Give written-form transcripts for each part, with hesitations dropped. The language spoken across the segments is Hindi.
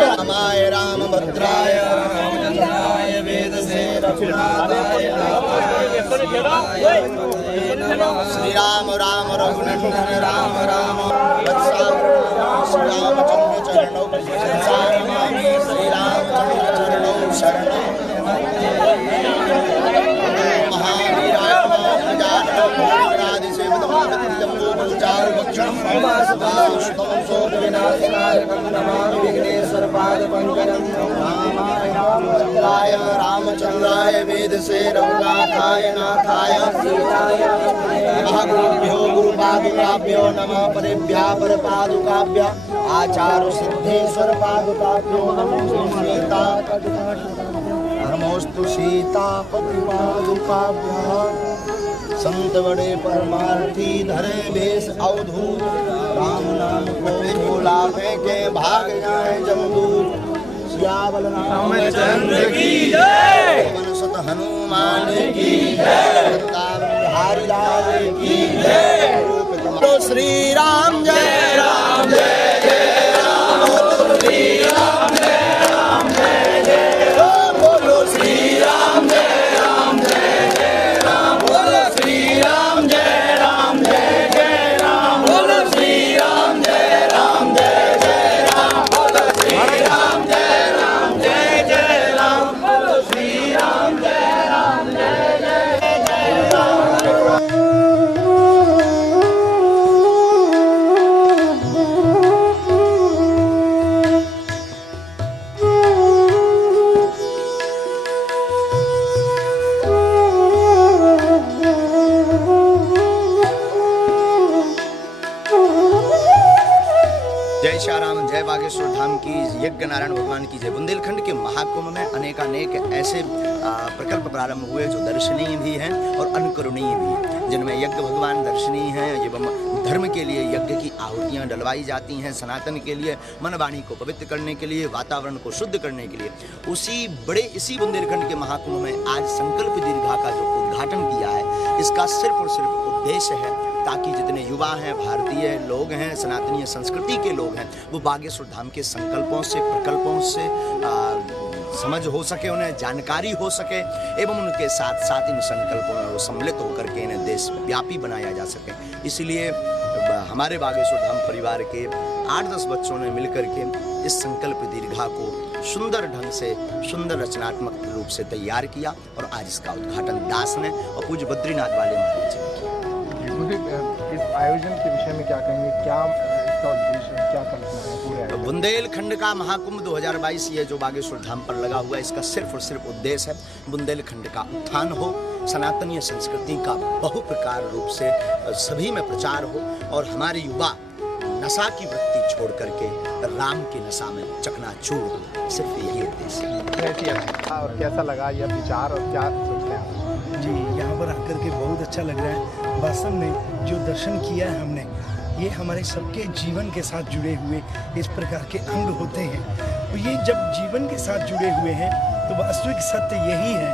रामाय रामभद्राय रामचंद्राय वेदसे रघुनाथाय श्री राम राम रघुनंदन राम राम श्री रामचंद्र चरणौ शरणामि श्री रामचंद्र चरणौ शरणं रामाय रामचंद्राय वेदसे रघुनाथाय नाथाय सीताय महागुरुभ्यो गुरुपादुकाभ्यो नमः परेभ्यः परपादुकाभ्य आचार्य सिद्धेश्वर पादुकाभ्यो नमोस्तु सीतापति पादुकाभ्यः संत बड़े परमार्थी धरे भेष अवधूत राम नाम को भोला फेंके भाग जाए जमदूत सियावल रामचंद्र की जय सत हनुमान की जय हरि लाल की जय तो श्री राम जय राम जय जय राम श्री राम जय राम जय जय बोलो श्री राम जय राम जय जय राम बोलो श्री राम जय राम जय जय राम बोलो श्री राम जय राम जय जय राम बोलो श्री राम जय राम जय जय राम बोलो श्री राम जय राम जय जय राम। जय श्याराम, जय बागेश्वर धाम की, यज्ञ नारायण भगवान की जय। बुंदेलखंड के महाकुंभ में अनेकानेक ऐसे प्रकल्प प्रारंभ हुए जो दर्शनीय भी हैं और अनुकरणीय भी हैं, जिनमें यज्ञ भगवान दर्शनीय हैं एवं धर्म के लिए यज्ञ की आहुतियाँ डलवाई जाती हैं, सनातन के लिए, मन वाणी को पवित्र करने के लिए, वातावरण को शुद्ध करने के लिए। इसी बुंदेलखंड के महाकुंभ में आज संकल्प दीर्घा का जो उद्घाटन किया है, इसका सिर्फ और सिर्फ उद्देश्य है ताकि जितने युवा हैं, भारतीय लोग हैं, सनातनीय संस्कृति के लोग हैं, वो बागेश्वर धाम के संकल्पों से, प्रकल्पों से समझ हो सके, उन्हें जानकारी हो सके एवं उनके साथ साथ इन संकल्पों में वो सम्मिलित होकर के इन्हें देशव्यापी बनाया जा सके। इसलिए हमारे बागेश्वर धाम परिवार के 8-10 बच्चों ने मिलकर के इस संकल्प दीर्घा को सुंदर ढंग से, सुंदर रचनात्मक रूप से तैयार किया और आज इसका उद्घाटन दास ने और पूज्य बद्रीनाथ वाले महाराज ने किया। इस आयोजन के विषय में क्या कहेंगे, क्या इसका उद्देश्य है, क्या कल्पना है पूरे आयोजन? बुंदेलखंड का महाकुंभ 2022 ये जो बागेश्वर धाम पर लगा हुआ है, इसका सिर्फ और सिर्फ उद्देश्य है बुंदेलखंड का उत्थान हो, सनातनीय संस्कृति का बहुप्रकार रूप से सभी में प्रचार हो और हमारे युवा नशा की वृत्ति छोड़ करके राम की नशा में चकनाचूर हो। सिर्फ यही उद्देश्य है। और कैसा लगा यह विचार और क्या सोचते हैं? जी, यहाँ पर आकर के बहुत अच्छा लग रहा है। वास्तव में जो दर्शन किया है हमने, ये हमारे सबके जीवन के साथ जुड़े हुए इस प्रकार के अंग होते हैं। तो ये जब जीवन के साथ जुड़े हुए हैं तो वास्तविक सत्य यही है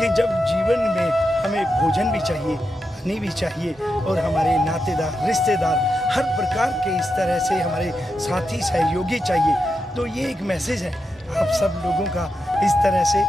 कि जब जीवन में हमें भोजन भी चाहिए, पानी भी चाहिए और हमारे नातेदार, रिश्तेदार, हर प्रकार के इस तरह से हमारे साथी सहयोगी चाहिए। तो ये एक मैसेज है आप सब लोगों का, इस तरह से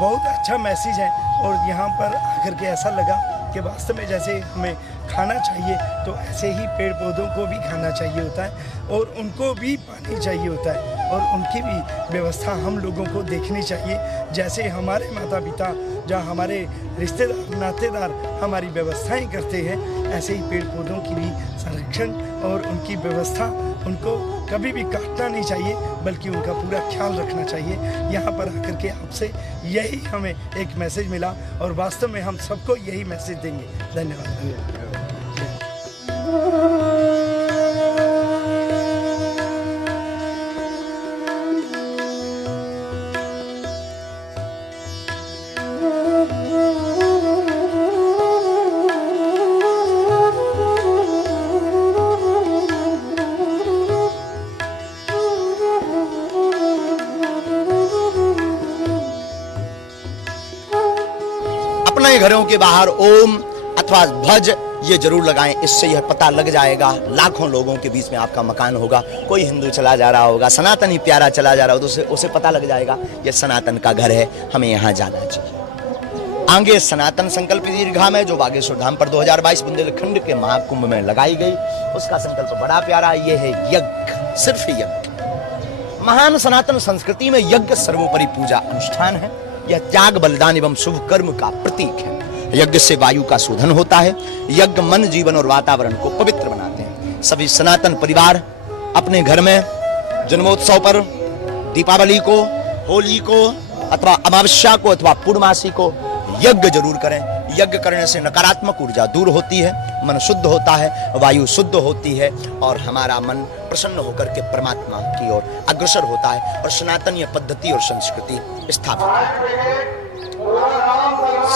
बहुत अच्छा मैसेज है। और यहाँ पर आकर के ऐसा लगा कि वास्तव में जैसे हमें खाना चाहिए तो ऐसे ही पेड़ पौधों को भी खाना चाहिए होता है और उनको भी पानी चाहिए होता है और उनकी भी व्यवस्था हम लोगों को देखनी चाहिए। जैसे हमारे माता पिता, जहाँ हमारे रिश्तेदार, नातेदार हमारी व्यवस्थाएं करते हैं, ऐसे ही पेड़ पौधों की भी संरक्षण और उनकी व्यवस्था, उनको कभी भी काटना नहीं चाहिए बल्कि उनका पूरा ख्याल रखना चाहिए। यहाँ पर आकर के आपसे यही हमें एक मैसेज मिला और वास्तव में हम सबको यही मैसेज देंगे। धन्यवाद। अपने घरों के बाहर ओम अथवा ध्वज ये जरूर लगाएं। इससे यह पता लग जाएगा, लाखों लोगों के बीच में आपका मकान होगा, कोई हिंदू चला जा रहा होगा, सनातनी प्यारा चला जा रहा हो तो उसे पता लग जाएगा यह सनातन का घर है, हमें यहाँ जाना चाहिए। आगे सनातन संकल्प दीर्घा में जो बागेश्वर धाम पर 2022 बुंदेलखंड के महाकुंभ में लगाई गई, उसका संकल्प बड़ा प्यारा, ये है यज्ञ, सिर्फ यज्ञ। महान सनातन संस्कृति में यज्ञ सर्वोपरि पूजा अनुष्ठान है। यह त्याग, बलिदान एवं शुभ कर्म का प्रतीक है। यज्ञ से वायु का शोधन होता है। यज्ञ मन, जीवन और वातावरण को पवित्र बनाते हैं। सभी सनातन परिवार अपने घर में जन्मोत्सव पर, दीपावली को, होली को अथवा अमावस्या को अथवा पूर्णमासी को यज्ञ जरूर करें। यज्ञ करने से नकारात्मक ऊर्जा दूर होती है, मन शुद्ध होता है, वायु शुद्ध होती है और हमारा मन प्रसन्न होकर के परमात्मा की ओर अग्रसर होता है और सनातनीय पद्धति और संस्कृति स्थापित है।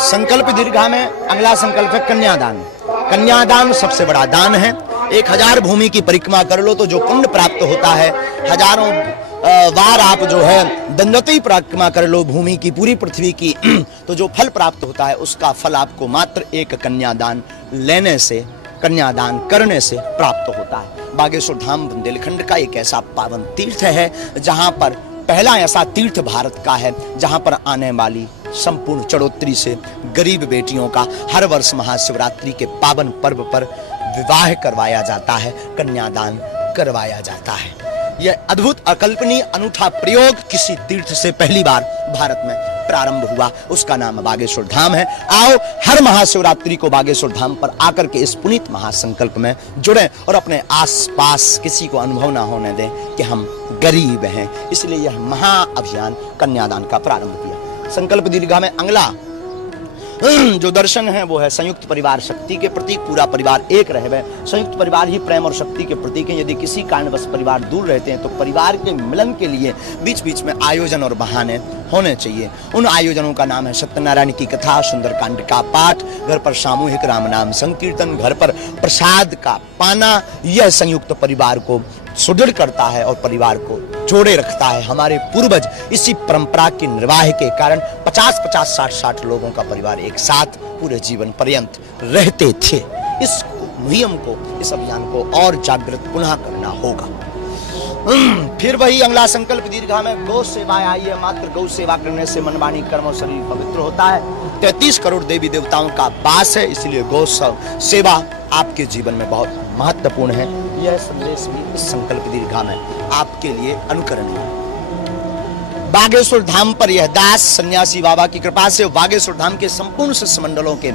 संकल्प दीर्घा में अगला संकल्प है कन्यादान। कन्यादान सबसे बड़ा दान है। 1000 भूमि की परिक्रमा कर लो तो जो पुण्य प्राप्त होता है, हजारों बार आप जो है दंडवती परिक्रमा कर लो भूमि की, पूरी पृथ्वी की, तो जो फल प्राप्त होता है उसका फल आपको मात्र एक कन्यादान लेने से, कन्यादान करने से प्राप्त होता है। बागेश्वर धाम बुंदेलखंड का एक ऐसा पावन तीर्थ है जहां पर पहला ऐसा तीर्थ भारत का है जहां पर आने वाली संपूर्ण चढ़ोतरी से गरीब बेटियों का हर वर्ष महाशिवरात्रि के पावन पर्व पर विवाह करवाया जाता है, कन्यादान करवाया जाता है। यह अद्भुत, अकल्पनीय, अनूठा प्रयोग किसी तीर्थ से पहली बार भारत में प्रारंभ हुआ, उसका नाम बागेश्वर धाम है। आओ हर महाशिवरात्रि को बागेश्वर धाम पर आकर के इस पुनीत महासंकल्प में जुड़ें और अपने आसपास किसी को अनुभव ना होने दें कि हम गरीब हैं। इसलिए यह महाअभियान कन्यादान का प्रारंभ किया। संकल्प दीर्घा में अगला जो दर्शन है वो है संयुक्त परिवार शक्ति के प्रतीक। पूरा परिवार एक रहे, संयुक्त परिवार ही प्रेम और शक्ति के प्रतीक है। यदि किसी कारणवश परिवार दूर रहते हैं तो परिवार के मिलन के लिए बीच बीच में आयोजन और बहाने होने चाहिए। उन आयोजनों का नाम है सत्यनारायण की कथा, सुंदरकांड का पाठ, घर पर सामूहिक राम नाम संकीर्तन, घर पर प्रसाद का पाना। यह संयुक्त परिवार को सुदृढ़ करता है और परिवार को जोड़े रखता है। हमारे पूर्वज इसी परंपरा के निर्वाह के कारण 50-50, 60-60 लोगों का परिवार एक साथ पूरे जीवन पर्यंत रहते थे। इस मुहिम को, इस अभियान को और जागृत पुनः करना होगा। फिर वही अगला संकल्प दीर्घा में गौ सेवा आई है। मात्र गौ सेवा करने से मन, वाणी, कर्म और शरीर पवित्र होता है। 33 करोड़ देवी देवताओं का वास है, इसलिए गौ सेवा आपके जीवन में बहुत महत्वपूर्ण है। यह संदेश भी इस संकल्प दीर्घा में आपके लिए अनुकरणीय है। बागेश्वर धाम पर यह दास सन्यासी बाबा की कृपा से, बागेश्वर धाम के संपूर्ण शिष्य मंडलों के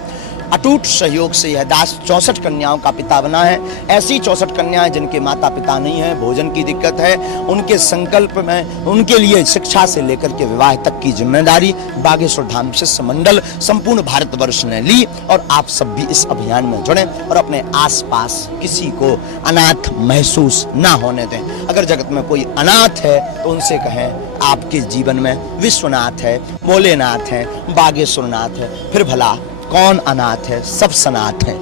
अटूट सहयोग से यह दास 64 कन्याओं का पिता बना है। ऐसी 64 कन्याएं जिनके माता पिता नहीं है, भोजन की दिक्कत है, उनके संकल्प में उनके लिए शिक्षा से लेकर के विवाह तक की जिम्मेदारी बागेश्वर धाम शिष्य मंडल संपूर्ण भारतवर्ष ने ली। और आप सब भी इस अभियान में जुड़ें और अपने आसपास किसी को अनाथ महसूस ना होने दें। अगर जगत में कोई अनाथ है तो उनसे कहें आपके जीवन में विश्वनाथ है, भोलेनाथ है, बागेश्वरनाथ है, फिर भला कौन अनाथ है, सब सनाथ है।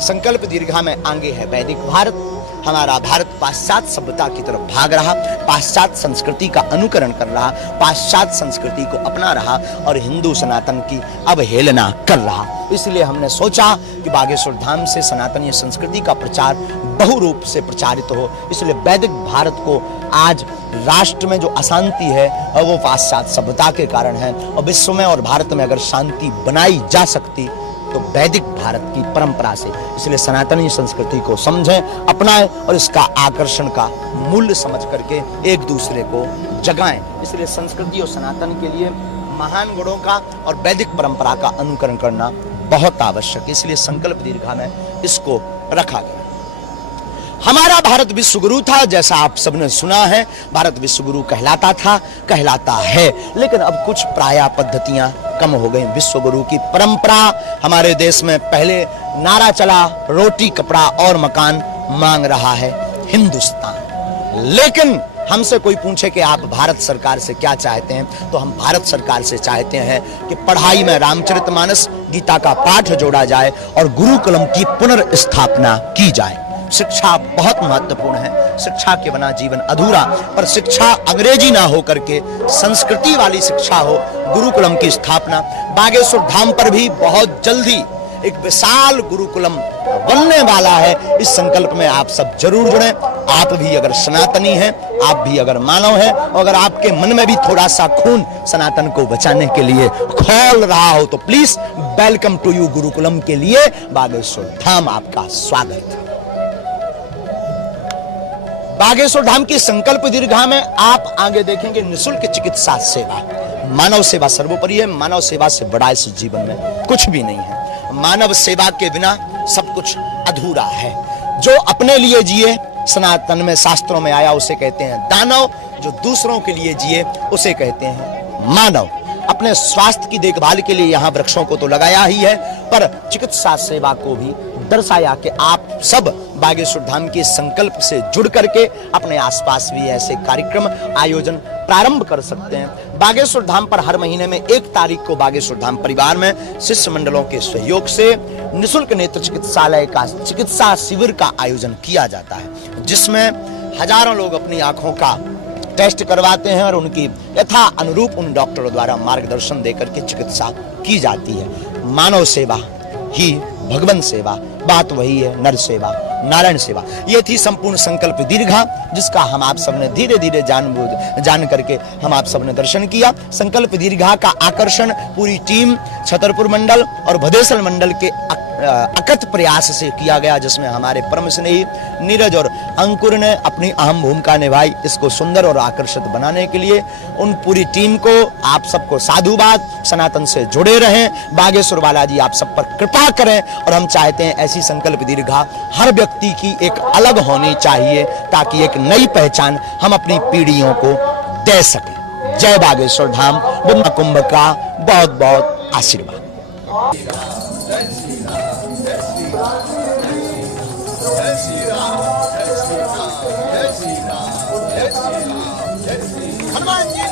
संकल्प दीर्घा में आगे है वैदिक भारत। हमारा भारत पाश्चात्य सभ्यता की तरफ भाग रहा, पाश्चात्य संस्कृति का अनुकरण कर रहा, पाश्चात्य संस्कृति को अपना रहा और हिंदू सनातन की अवहेलना कर रहा। इसलिए हमने सोचा कि बागेश्वर धाम से सनातनीय संस्कृति का प्रचार बहुरूप से प्रचारित हो। इसलिए वैदिक भारत को आज राष्ट्र में जो अशांति है और वो पाश्चात्य सभ्यता के कारण है, और विश्व में और भारत में अगर शांति बनाई जा सकती तो वैदिक भारत की परंपरा से। इसलिए सनातनी संस्कृति को समझें, अपनाएं और इसका आकर्षण का मूल्य समझ करके एक दूसरे को जगाएं। इसलिए संस्कृति और सनातन के लिए महान गुणों का और वैदिक परंपरा का अनुकरण करना बहुत आवश्यक है। इसलिए संकल्प दीर्घा में इसको रखा गया। हमारा भारत विश्वगुरु था, जैसा आप सबने सुना है, भारत विश्वगुरु कहलाता था, कहलाता है, लेकिन अब कुछ प्राय पद्धतियां कम हो गई। विश्वगुरु की परंपरा हमारे देश में पहले नारा चला, रोटी कपड़ा और मकान मांग रहा है हिंदुस्तान। लेकिन हमसे कोई पूछे कि आप भारत सरकार से क्या चाहते हैं, तो हम भारत सरकार से चाहते हैं कि पढ़ाई में रामचरितमानस, गीता का पाठ जोड़ा जाए और गुरुकुलम की पुनर्स्थापना की जाए। शिक्षा बहुत महत्वपूर्ण है, शिक्षा के बिना जीवन अधूरा। पर शिक्षा अंग्रेजी ना हो करके संस्कृति वाली शिक्षा हो, गुरुकुलम की स्थापना बागेश्वर धाम पर भी बहुत जल्दी एक विशाल गुरुकुलम बनने वाला है। इस संकल्प में आप सब जरूर जुड़ें। आप भी अगर सनातनी हैं, आप भी अगर मानव हैं, और अगर आपके मन में भी थोड़ा सा खून सनातन को बचाने के लिए खौल रहा हो, तो please welcome to you Gurukulam के लिए बागेश्वर धाम आपका स्वागत। बागेश्वर धाम की संकल्प दीर्घा में आप आगे देखेंगे निःशुल्क चिकित्सा सेवा। मानव सेवा सर्वोपरि है, मानव सेवा से बड़ा इस जीवन में कुछ भी नहीं है। मानव सेवा के बिना सब कुछ अधूरा है। जो अपने लिए जिए, सनातन में शास्त्रों में आया, उसे कहते हैं दानव। जो दूसरों के लिए जिए, उसे कहते हैं मानव। अपने स्वास्थ्य की देखभाल के लिए यहाँ वृक्षों को तो लगाया ही है, पर चिकित्सा सेवा को भी दर्शाया कि आप सब बागेश्वर धाम के संकल्प से जुड़ करके अपने आसपास भी ऐसे कार्यक्रम आयोजन प्रारंभ कर सकते हैं। बागेश्वर धाम पर हर महीने में 1 तारीख को बागेश्वर धाम परिवार में शिष्य मंडलों के सहयोग से निःशुल्क नेत्र चिकित्सालय का चिकित्सा शिविर का आयोजन किया जाता है, जिसमें हजारों लोग अपनी आंखों का टेस्ट करवाते हैं और उनकी यथा अनुरूप उन डॉक्टरों द्वारा मार्गदर्शन देकर के चिकित्सा की जाती है। मानव सेवा ही भगवान सेवा, बात वही है, नर सेवा नारायण सेवा। ये थी संपूर्ण संकल्प दीर्घा, जिसका हम आप सबने धीरे धीरे जान करके हम आप सबने दर्शन किया। संकल्प दीर्घा का आकर्षण पूरी टीम छतरपुर मंडल और भदेसल मंडल के अकथ प्रयास से किया गया, जिसमें हमारे परम स्नेही नीरज और अंकुर ने अपनी अहम भूमिका निभाई। इसको सुंदर और आकर्षित बनाने के लिए उन पूरी टीम को आप सबको साधुवाद। सनातन से जुड़े रहें, बागेश्वर बालाजी आप सब पर कृपा करें। और हम चाहते हैं ऐसी संकल्प दीर्घा हर व्यक्ति की एक अलग होनी चाहिए, ताकि एक नई पहचान हम अपनी पीढ़ियों को दे सकें। जय बागेश्वर धाम। कुंभ का बहुत बहुत आशीर्वाद। हनुमान जी